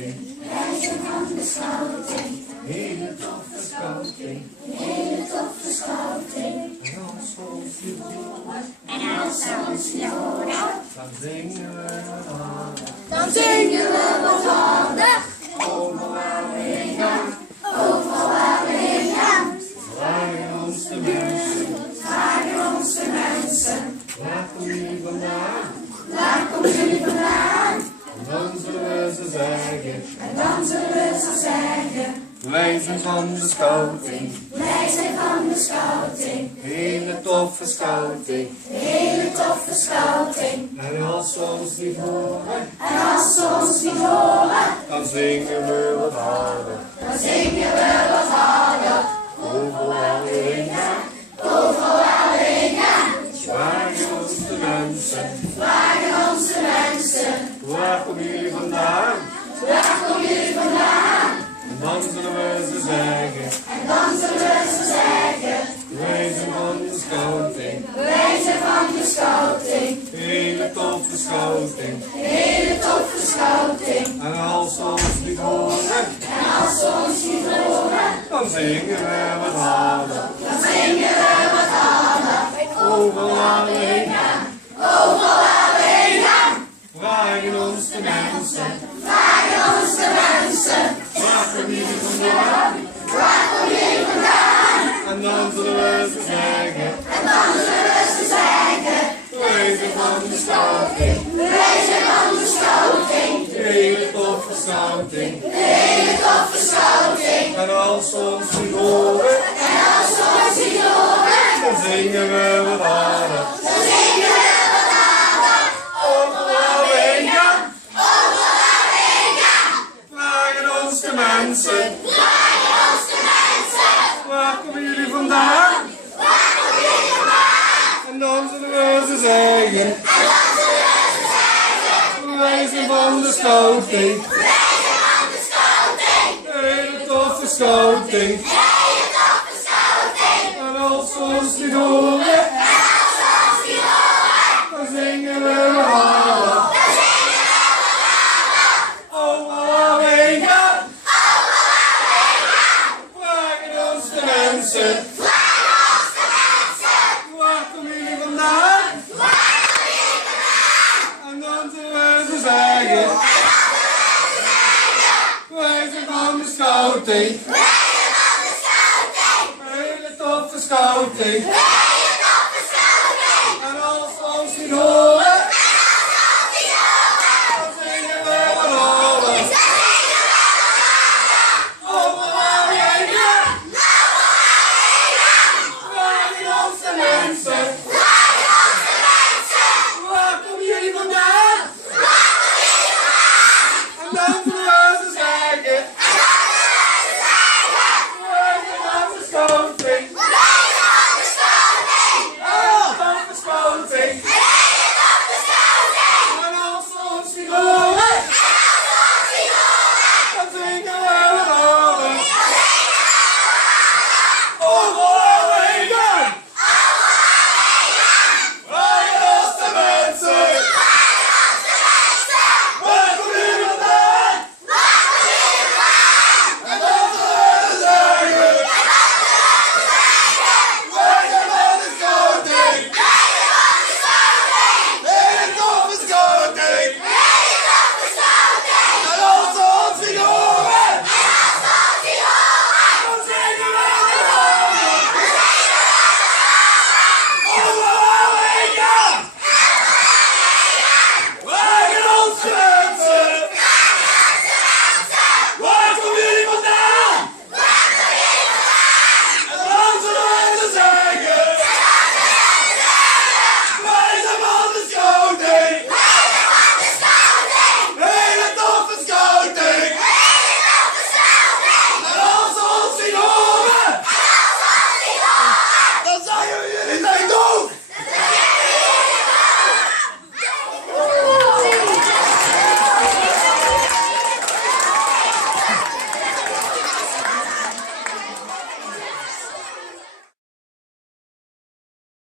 scouting. Wij zijn van de scouting. Hele toffe scouting. Hele toffe scouting. En als we ons niet horen. En als we ons niet horen. Dan zingen we wat harder. Dan zingen we wat harder. Overal waar we heen gaan. Overal waar we heen gaan. Vragen ons de mensen. Vragen ons de mensen. Waar komen jullie vandaan? Waar komen jullie vandaan? En dan zullen we ze zeggen. En dan zullen we ze zeggen. Wij zijn van de scouting. Wij zijn van de scouting. Hele toffe scouting. Hele toffe scouting. En als ze ons niet horen. En als ze ons niet horen. Dan zingen we wat harder. Dan zingen we wat harder. Overal waar we heen gaan. Overal waar we heen gaan. Vragen ons de mensen. Vragen ons de mensen. Waar komen jullie vandaan? Waar komen jullie vandaan? En dan zullen we ze zeggen. En dan zullen we ze zeggen. Wij zijn van de scouting. Wij zijn van de scouting. Hele toffe scouting. Hele toffe scouting. En als ze ons niet horen. En als ze ons niet horen. Dan zingen we wat harder. Dan zingen we wat harder. Overal waar we heen gaan. Overal waar we heen gaan. Vragen ons de mensen. Vragen ons de mensen. Waar komen jullie vandaan? Waar komen jullie vandaan? En dan zullen we ze zeggen. En dan zullen we ze zeggen. Wij zijn van de scouting. Wij zijn van de scouting. Hele toffe scouting. Hele toffe scouting. En als ze ons niet horen. En als ze ons niet horen. Dan zingen we wat harder. Dan zingen we wat harder. Overal waar we heen gaan. Overal waar we heen gaan. Vragen ons de mensen. Vragen ons de mensen. Waar komen jullie vandaan? Waar komen jullie vandaan? En dan zullen we ze zeggen. En dan zullen we ze zeggen. Wij zijn van de scouting. Wij zijn van de scouting. Hele toffe scouting. Hele toffe scouting. En als ze ons niet horen. En als ze ons niet horen. Dan zingen we wat harder. Dan zingen we wat harder. Overal waar we heen gaan. Overal waar we heen gaan. Vragen ons de mensen. Vragen ons de mensen. Waar komen jullie vandaan? Waar komen jullie vandaan? En dan zullen we ze zeggen. En dan zullen we ze zeggen. Wij zijn van de scouting. Wij zijn van de scouting. Hele toffe scouting. Hele toffe scouting. En als we ons niet horen.